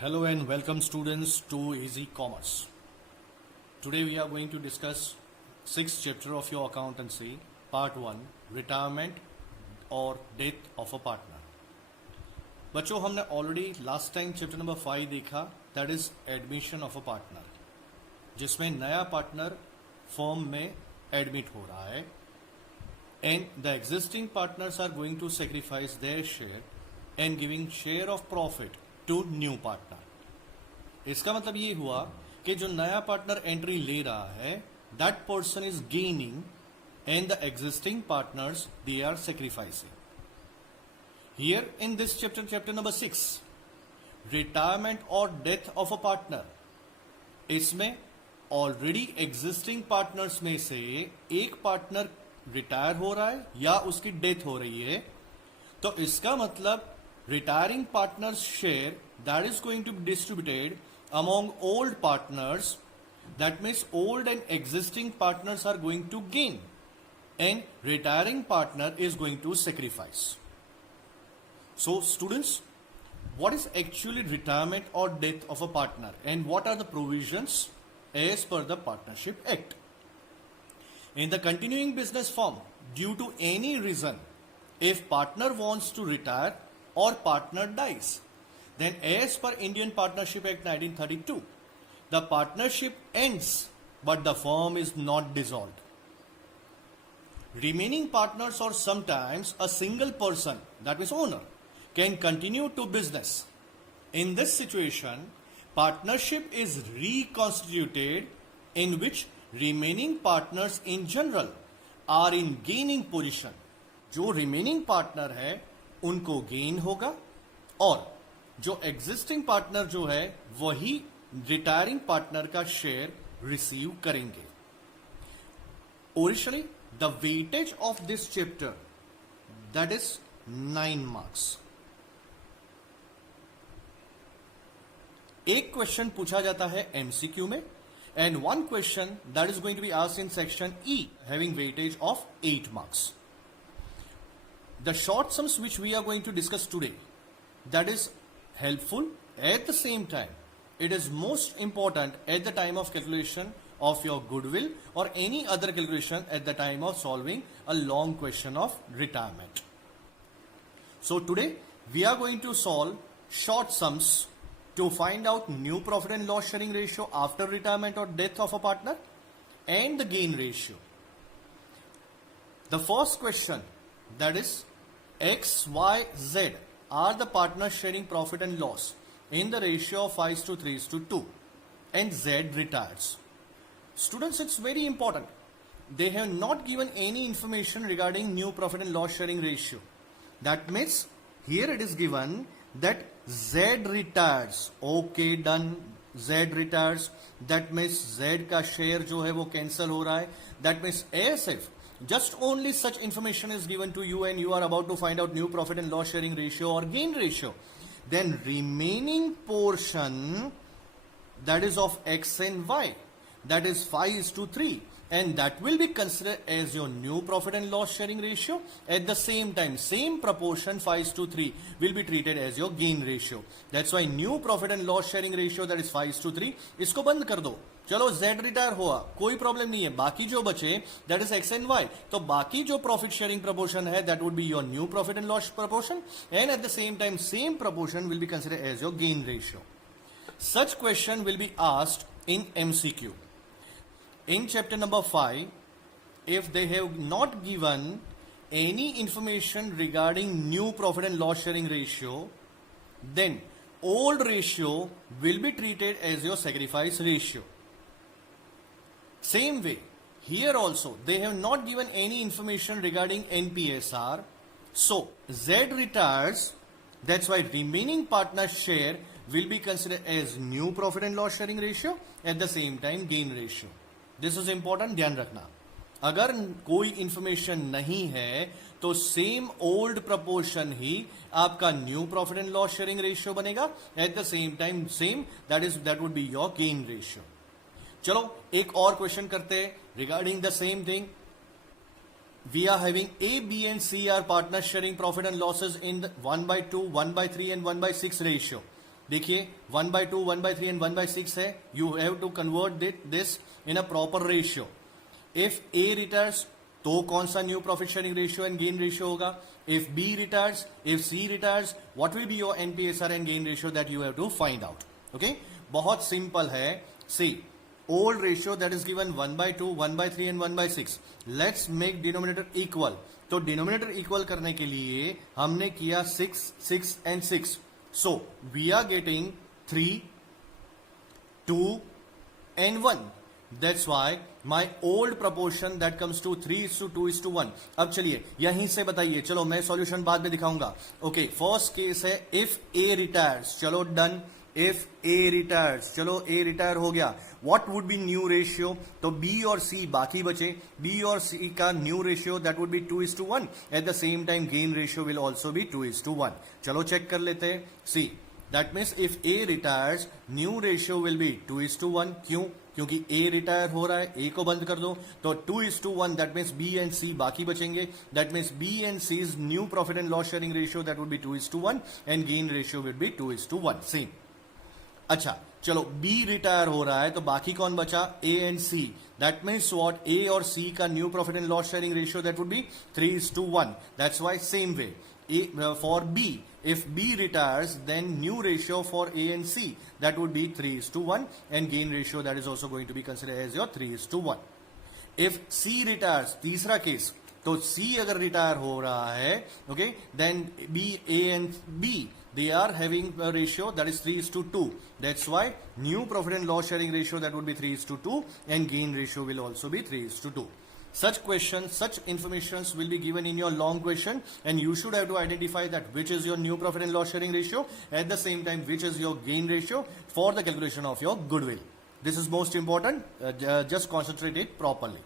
Hello and welcome students to Easy Commerce. Today we are going to discuss 6th chapter of your accountancy, part 1, retirement और death of a partner. बच्चों हमने already last time chapter number 5 देखा, that is admission of a partner, जिसमें नया partner firm में admit हो रहा है and the existing partners are going to sacrifice their share and giving share of profit to new partner. इसका मतलब ये हुआ कि जो नया पार्टनर एंट्री ले रहा है that person is gaining and the existing partners they are sacrificing. Here in this chapter, chapter number 6, retirement or death of a partner, इसमें ऑलरेडी एग्जिस्टिंग पार्टनर्स में से एक पार्टनर रिटायर हो रहा है या उसकी डेथ हो रही है, तो इसका मतलब retiring partners share that is going to be distributed among old partners, that means old and existing partners are going to gain and retiring partner is going to sacrifice. So students, what is actually retirement or death of a partner and what are the provisions as per the Partnership Act? In the continuing business firm, due to any reason, if partner wants to retire or partner dies, then as per Indian Partnership Act 1932, the partnership ends but the firm is not dissolved. Remaining partners or sometimes a single person, that means owner, can continue to business. In this situation, partnership is reconstituted in which remaining partners in general are in gaining position. जो remaining partner है उनको gain होगा और जो existing partner जो है वही retiring partner का share receive करेंगे. Originally, the weightage of this chapter, that is 9 marks. एक क्वेश्चन पूछा जाता है एमसीक्यू में and one question that is going to be asked in section E having weightage of 8 marks. The short sums which we are going to discuss today that is helpful at the same time it is most important at the time of calculation of your goodwill or any other calculation at the time of solving a long question of retirement. So today we are going to solve short sums to find out new profit and loss sharing ratio after retirement or death of a partner and the gain ratio. The first question, that is X, Y, Z are the partners sharing profit and loss in the ratio of 5:3:2 and Z retires. Students, it's very important. They have not given any information regarding new profit and loss sharing ratio. That means here it is given that Z retires. Okay, done. Z retires. That means Z का share जो है वो cancel हो रहा है. That means as if just only such information is given to you and you are about to find out new profit and loss sharing ratio or gain ratio. Then remaining portion that is of X and Y, that is 5:3 and that will be considered as your new profit and loss sharing ratio. At the same time, same proportion 5:3 will be treated as your gain ratio. That's why new profit and loss sharing ratio that is 5:3 इसको बंद कर दो. चलो Z retire हुआ, कोई problem नहीं है. बाकी जो बचे that is X and Y, तो बाकी जो प्रॉफिट शेयरिंग proportion है that would be your new profit and loss proportion and at the same time same proportion will be considered as your gain ratio. Such question will be asked in MCQ. In chapter number 5, if they have not given any information regarding new profit and loss sharing ratio, then old ratio will be treated as your sacrifice ratio. Same way, here also they have not given any information regarding NPSR. So Z retires, that's why remaining partner share will be considered as new profit and loss sharing ratio, at the same time gain ratio. This is important, ध्यान रखना. अगर कोई information नहीं है तो same old proportion ही आपका new profit and loss sharing ratio बनेगा. At the same time same that would be your gain ratio. चलो एक और क्वेश्चन करते हैं regarding the same thing. We are having A, B and C are partner sharing profit and losses in 1/2, 1/3 and 1/6 ratio. देखिए 1/2, 1/3 and 1/6 है. You have to convert this in a proper ratio. If A retires तो कौन सा new profit sharing ratio and gain ratio होगा? If B retires, if C retires, what will be your NPSR and gain ratio that you have to find out. Okay, बहुत simple है. See, old ratio that is given 1/2, 1/3 and 1/6. Let's make denominator equal. तो denominator equal करने के लिए हमने किया 6, 6 and 6. So we are getting 3, 2 and 1. That's why my old proportion that comes to 3:2:1. अब चलिए यहीं से बताइए. चलो मैं सॉल्यूशन बाद में दिखाऊंगा. ओके, फर्स्ट केस है इफ ए रिटायर्स. चलो डन. इफ ए रिटायर्स, चलो ए रिटायर हो गया. What would be new ratio? तो बी और सी बाकी बचे. बी और सी का new ratio that would be 2:1. At the same time gain ratio will also be 2:1. चलो चेक कर लेते हैं. See, that means if A retires new ratio will be 2:1. क्यों? क्योंकि ए रिटायर हो रहा है. ए को बंद कर दो तो 2:1. That means B and C बाकी बचेंगे. That means B and C is new profit and loss sharing ratio that would be 2:1 and gain ratio will be 2:1. Same. अच्छा, चलो बी रिटायर हो रहा है तो बाकी कौन बचा? A and C. That means what? A और सी का new profit and loss sharing ratio that would be 3:1. That's why same way for B, if B retires then new ratio for A and C that would be 3:1 and gain ratio that is also going to be considered as your 3:1. If C retires, तीसरा case, तो C अगर retire हो रहा है, okay, then B, A and B they are having a ratio that is 3:2. That's why new profit and loss sharing ratio that would be 3:2 and gain ratio will also be 3:2. Such questions, such informations will be given in your long question and you should have to identify that which is your new profit and loss sharing ratio, at the same time which is your gain ratio for the calculation of your goodwill. This is most important. Just concentrate it properly.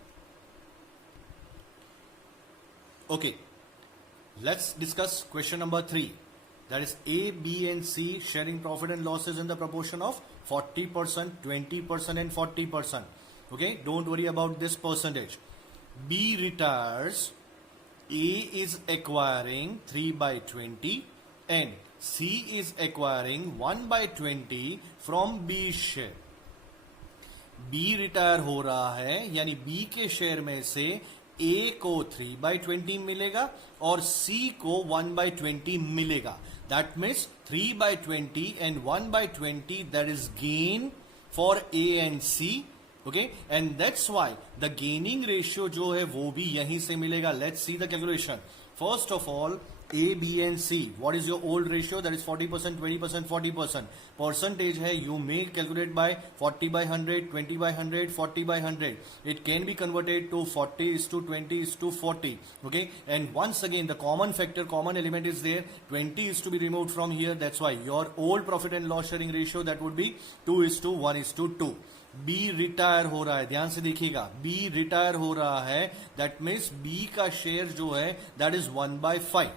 Okay, let's discuss question number 3. That is A, B and C sharing profit and losses in the proportion of 40%, 20% and 40%. Okay, don't worry about this percentage. B retires, A is acquiring 3/20 and C is acquiring 1/20 from B share. B retire हो रहा है यानी B के share में से A को 3/20 मिलेगा और C को 1/20 मिलेगा. That means 3/20 and 1/20 that is gain for A and C. Okay, and that's why the gaining ratio जो है वो भी यहीं से मिलेगा. Let's see the calculation. First of all, A, B and C. What is your old ratio? That is 40%, 20%, 40%. Percentage है you may calculate by 40/100, 20/100, 40/100. It can be converted to 40:20:40. Okay, and once again the common factor, common element is there. 20 is to be removed from here. That's why your old profit and loss sharing ratio that would be 2:1:2. B retire हो रहा है, ध्यान से देखिएगा. B retire हो रहा है, that means B का शेयर जो है that is 1/5.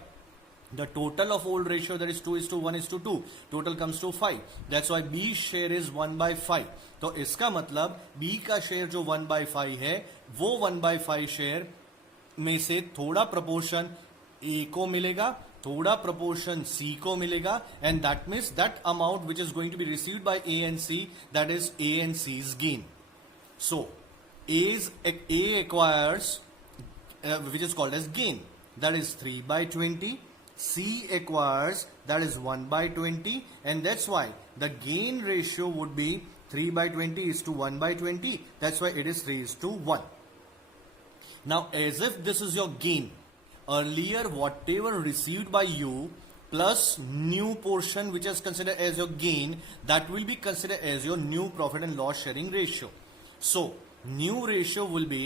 The total of old ratio that is 2:1:2. Total comes to 5. That's why B share is 1/5. तो इसका मतलब B का शेयर जो 1/5 है वो 1/5 शेयर में से थोड़ा प्रपोर्शन A को मिलेगा, थोड़ा प्रपोर्शन C को मिलेगा, and that means that amount which is going to be received by A and C, that is A and C's gain. So A acquires which is called as gain, that is 3/20. C acquires that is 1/20, and that's why the gain ratio would be 3/20 is to 1/20. That's why it is 3:1. Now as if this is your gain, earlier whatever received by you plus new portion which is considered as your gain, that will be considered as your new profit and loss sharing ratio. So new ratio will be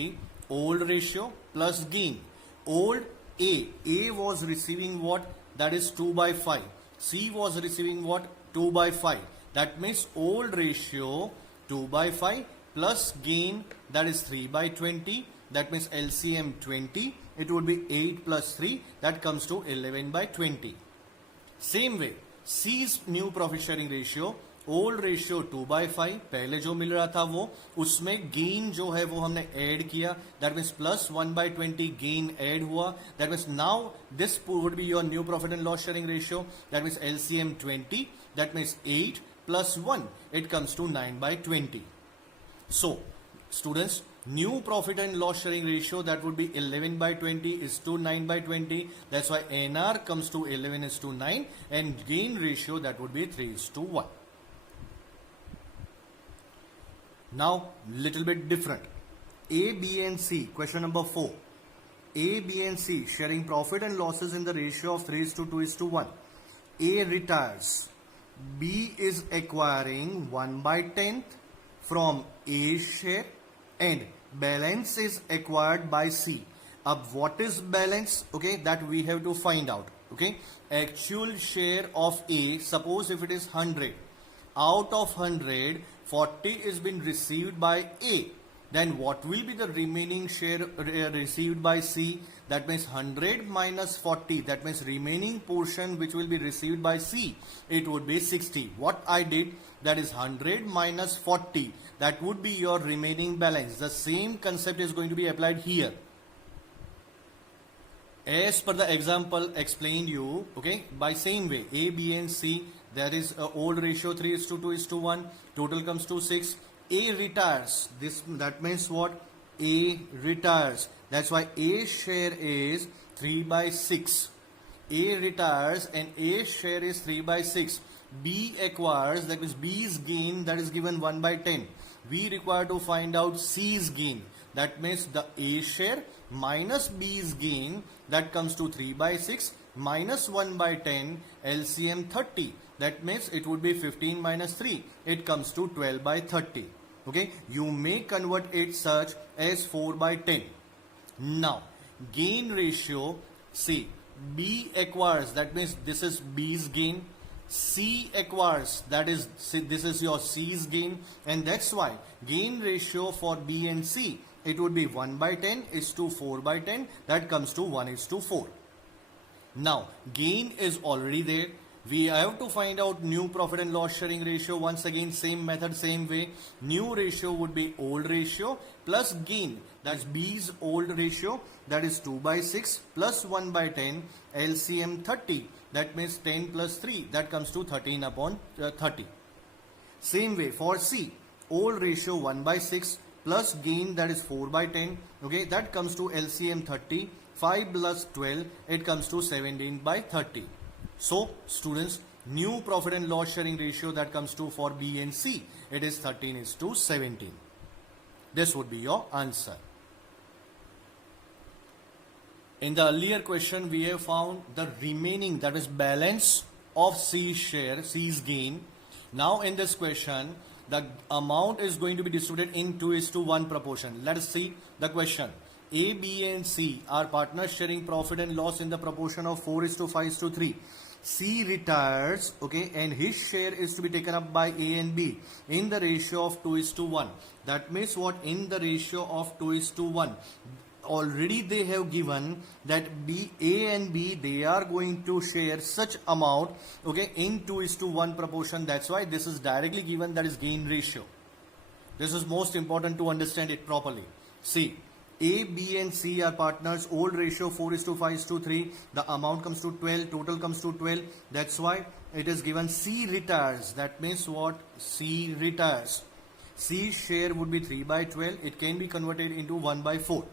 old ratio plus gain. Old A was receiving what? That is 2/5. C was receiving what? 2/5. That means old ratio 2/5 plus gain that is 3/20. That means LCM 20. It would be 8 plus 3. That comes to 11/20. Same way, C's new profit sharing ratio old ratio 2/5 पहले जो मिल रहा था वो, उसमें gain जो है वो हमने ऐड किया, that means plus 1/20 gain add हुआ, that means now this would be your new profit and loss sharing ratio, that means LCM 20, that means 8 plus 1, it comes to 9/20. So students, new profit and loss sharing ratio, that would be 11/20 is to 9/20, that's why NR comes to 11 is to 9, and gain ratio, that would be 3 is to 1. Now little bit different. A, B and C, question number 4. A, B and C sharing profit and losses in the ratio of 3 is to 2 is to 1. A retires, B is acquiring 1/10 from A's share and balance is acquired by C. Ab what is balance? Okay, that we have to find out. Okay, actual share of A, suppose if it is 100, out of 100, 40 is been received by A. Then what will be the remaining share received by C? That means 100 minus 40, that means remaining portion which will be received by C, it would be 60. What I did, that is 100 minus 40, that would be your remaining balance. The same concept is going to be applied here. As per the example explained you, okay, by same way, A, B and C, there is a old ratio 3 is to 2 is to 1, total comes to 6. A retires, this that means what? A retires, that's why A share is 3/6. A retires and A share is 3/6. B acquires, that means B's gain, that is given 1/10. We require to find out C's gain, that means the A share minus B's gain, that comes to 3/6 minus 1/10, LCM 30, that means it would be 15 minus 3, it comes to 12/30. Okay, you may convert it such as 4/10. Now gain ratio, see, B acquires, that means this is B's gain, C acquires, that is, this is your C's gain, and that's why gain ratio for B and C, it would be 1/10 is to 4/10, that comes to 1 is to 4. Now gain is already there, we have to find out new profit and loss sharing ratio. Once again, same method, same way. New ratio would be old ratio plus gain, that's B's old ratio, that is 2/6 plus 1/10, LCM 30, that means 10 plus 3, that comes to 13/30. Same way for C, old ratio 1/6 plus gain, that is 4/10, okay, that comes to LCM 30, 5 plus 12, it comes to 17/30. So students, new profit and loss sharing ratio that comes to for B and C, it is 13 is to 17. This would be your answer. In the earlier question, we have found the remaining, that is balance of C's share, C's gain. Now in this question, the amount is going to be distributed in 2 is to 1 proportion. Let us see the question. A, B and C are partners sharing profit and loss in the proportion of 4 is to 5 is to 3. C retires, okay, and his share is to be taken up by A and B in the ratio of 2 is to 1. That means what? In the ratio of 2 is to 1. Already they have given that A and B, they are going to share such amount, okay, in 2 is to 1 proportion. That's why this is directly given, that is gain ratio. This is most important to understand it properly. See, A, B and C are partners, old ratio 4 is to 5 is to 3, the amount comes to 12, total comes to 12, that's why it is given C retires, that means what? C retires. C's share would be 3/12, it can be converted into 1/4.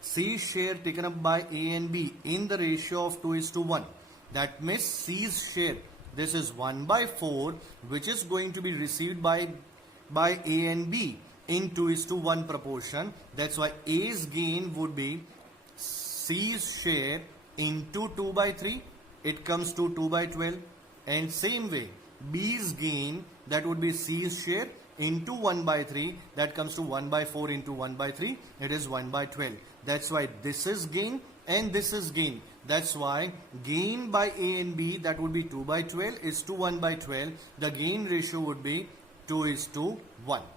C's share taken up by A and B in the ratio of 2 is to 1, that means C's share, this is 1/4, which is going to be received by A and B in 2 is to 1 proportion. That's why A's gain would be C's share into 2/3, it comes to 2/12, and same way B's gain, that would be C's share into 1/3, that comes to 1/4 into 1/3, it is 1/12. That's why this is gain and this is gain. That's why gain by A and B, that would be 2/12 is to 1/12, the gain ratio would be 2 is to 1.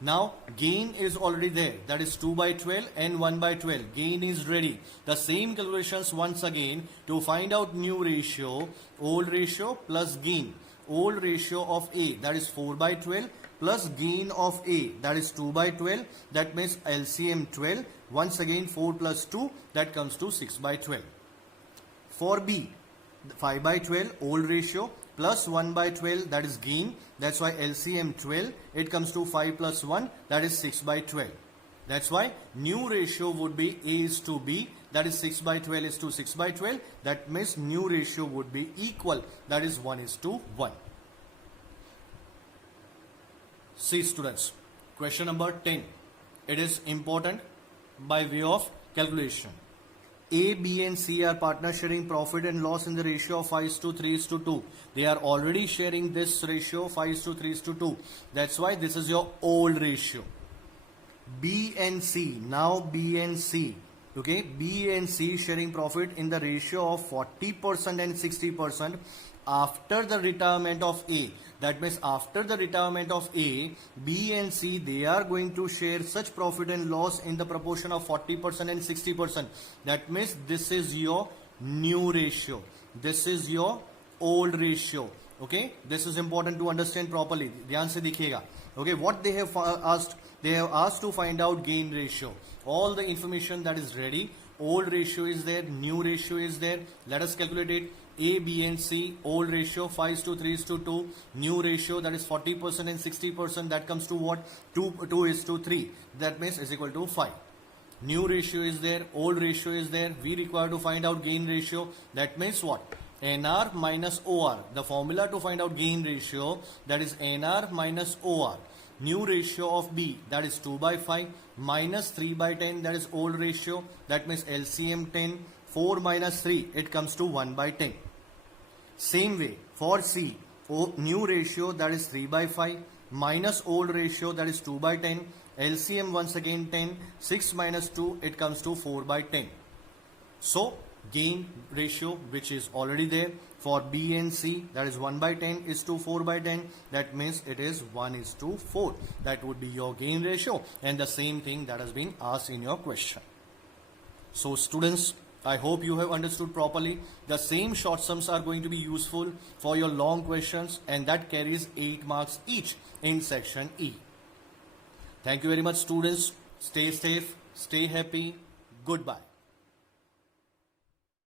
Now gain is already there, that is 2/12 and 1/12. Gain is ready. The same calculations once again to find out new ratio, old ratio plus gain. old ratio of A, that is 4 by 12, plus gain of A, that is 2 by 12, that means LCM 12. Once again 4 plus 2, that comes to 6 by 12. For B, 5 by 12, old ratio, plus 1 by 12, that is gain. That's why LCM 12, it comes to 5 plus 1, that is 6 by 12. That's why new ratio would be A is to B, that is 6 by 12 is to 6 by 12. That means new ratio would be equal, that is 1 is to 1. See students, question number 10. It is important by way of calculation. A, B and C are partner sharing profit and loss in the ratio of 5:3:2. They are already sharing this ratio 5:3:2. That's why this is your old ratio. B and C, now B and C, okay, B and C sharing profit in the ratio of 40% and 60% after the retirement of A. That means after the retirement of A, B and C, they are going to share such profit and loss in the proportion of 40% and 60%. That means this is your new ratio. This is your old ratio. Okay, this is important to understand properly. ध्यान से दिखेगा. Okay, what they have asked? They have asked to find out gain ratio. All the information that is ready. Old ratio is there, new ratio is there. Let us calculate it. A, B and C, old ratio 5:3:2, new ratio that is 40% and 60%, that comes to what? 2:3. That means is equal to 5. New ratio is there, old ratio is there. We require to find out gain ratio. That means what? NR minus OR. The formula to find out gain ratio, that is NR minus OR. New ratio of B, that is 2 by 5, minus 3 by 10, that is old ratio. That means LCM 10. 4 minus 3, it comes to 1 by 10. Same way for C, new ratio, that is 3 by 5, minus old ratio, that is 2 by 10. LCM once again 10. 6 minus 2, it comes to 4 by 10. So gain ratio, which is already there for B and C, that is 1 by 10 is to 4 by 10. That means it is 1 is to 4. That would be your gain ratio, and the same thing that has been asked in your question. So students, I hope you have understood properly. The same short sums are going to be useful for your long questions, and that carries 8 marks each in section E. Thank you very much students. Stay safe, stay happy. Goodbye.